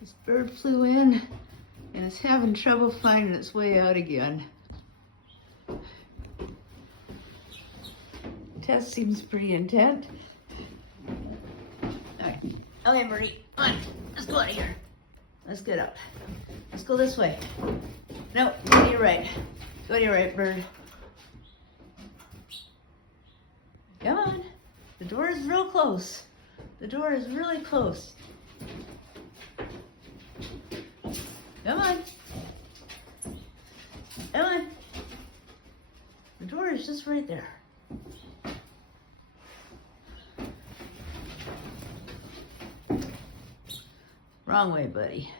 This bird flew in and it's having trouble finding its way out again. Test seems pretty intent. Alright, okay Marie, come on, let's go out of here. Let's get up. Let's go this way. No, go to your right. Go to your right, bird. Come on. The door is real close. The door is really close. Come on. Come on. The door is just right there. Wrong way, buddy.